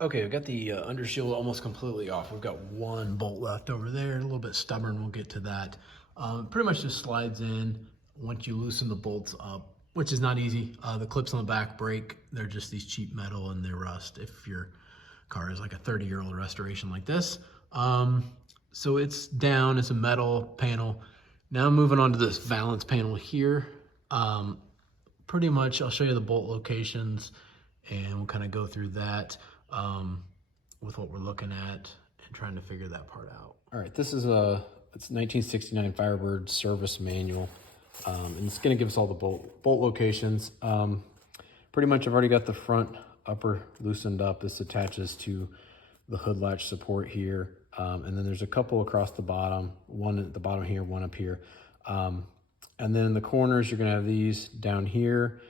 Okay, we've got the undershield almost completely off. We've got one bolt left over there, a little bit stubborn, we'll get to that. Pretty much just slides in once you loosen the bolts up, which is not easy. The clips on the back break. They're just these cheap metal and they rust if your car is like a 30-year-old restoration like this. So it's down, it's a metal panel. Now moving on to this valance panel here. Pretty much I'll show you the bolt locations and we'll kind of go through that with what we're looking at and trying to figure that part out. All right, this is it's 1969 Firebird service manual, and it's going to give us all the bolt locations. Pretty much I've already got the front upper loosened up. This attaches to the hood latch support here, and then there's a couple across the bottom, one at the bottom here, one up here. And then in the corners, you're going to have these down here,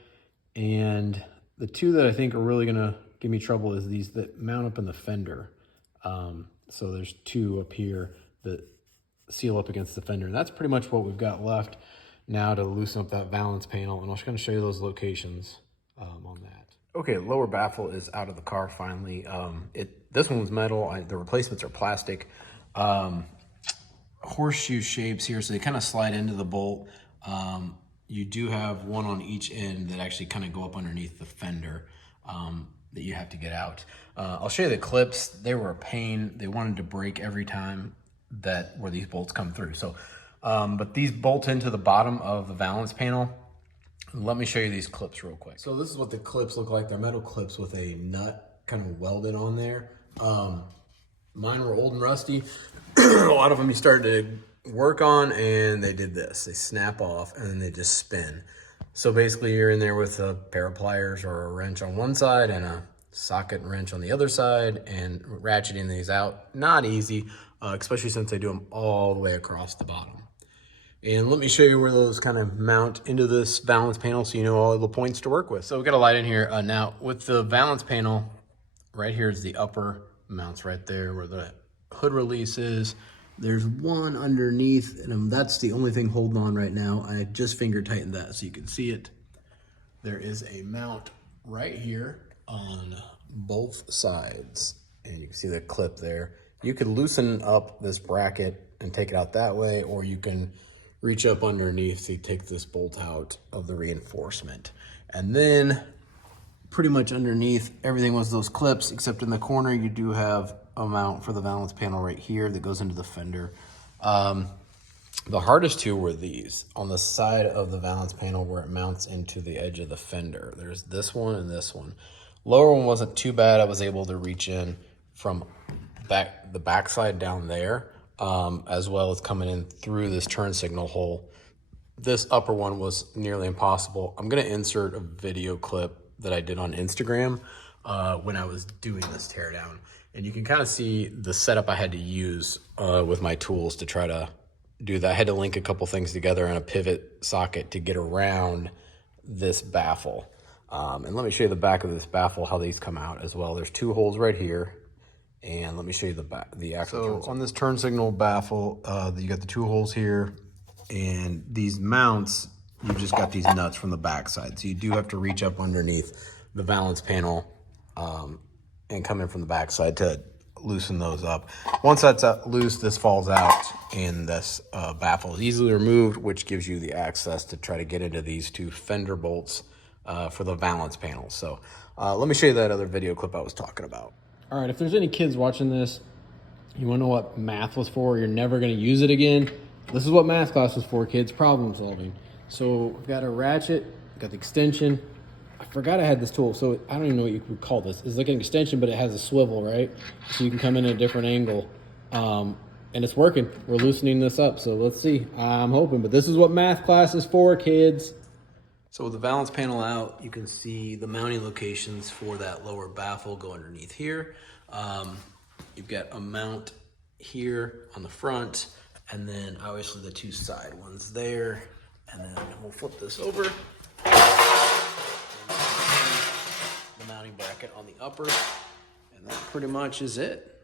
and the two that I think are really going to give me trouble is these that mount up in the fender. So there's two up here that seal up against the fender. And that's pretty much what we've got left now to loosen up that valance panel. And I'm just going to show you those locations on that. Okay, lower baffle is out of the car finally. This one was metal. The replacements are plastic. Horseshoe shapes here, so they kind of slide into the bolt. You do have one on each end that actually kind of go up underneath the fender that you have to get out. I'll show you the clips. They were a pain. They wanted to break every time where these bolts come through. So, but these bolt into the bottom of the valance panel. Let me show you these clips real quick. So this is what the clips look like. They're metal clips with a nut kind of welded on there. Mine were old and rusty. A lot of them you started to work on and they did this. They snap off and then they just spin. So basically you're in there with a pair of pliers or a wrench on one side and a socket and wrench on the other side and ratcheting these out. Not easy, especially since they do them all the way across the bottom. And let me show you where those kind of mount into this valance panel so you know all the points to work with. So we've got a light in here. Now with the valance panel, right here is the upper mounts right there where the hood release is. There's one underneath, and that's the only thing holding on right now. I just finger tightened that so you can see it. There is a mount right here on both sides, and you can see the clip there. You could loosen up this bracket and take it out that way, or you can reach up underneath so you take this bolt out of the reinforcement. And then pretty much underneath everything was those clips, except in the corner you do have a mount for the valance panel right here that goes into the fender. The hardest two were these on the side of the valance panel where it mounts into the edge of the fender. There's this one and this one. Lower one wasn't too bad. I was able to reach in from the backside down there, as well as coming in through this turn signal hole. This upper one was nearly impossible. I'm gonna insert a video clip that I did on Instagram when I was doing this teardown. And you can kind of see the setup I had to use with my tools to try to do that. I had to link a couple things together in a pivot socket to get around this baffle. And let me show you the back of this baffle, how these come out as well. There's two holes right here. And let me show you the actual. So on this turn signal baffle, you got the two holes here. And these mounts, you just got these nuts from the backside. So you do have to reach up underneath the valance panel and come in from the backside to loosen those up. Once that's loose, this falls out and this baffle is easily removed, which gives you the access to try to get into these two fender bolts for the valance panel. So let me show you that other video clip I was talking about. All right, if there's any kids watching this, you wanna know what math was for, you're never gonna use it again, this is what math class was for, kids, problem solving. So we've got a ratchet, got the extension. I forgot I had this tool, so I don't even know what you would call this. It's like an extension, but it has a swivel, right? So you can come in at a different angle. And it's working. We're loosening this up, so let's see. I'm hoping, but this is what math class is for, kids. So with the valance panel out, you can see the mounting locations for that lower baffle go underneath here. You've got a mount here on the front, and then obviously the two side ones there. And then we'll flip this over. The mounting bracket on the upper, and that pretty much is it.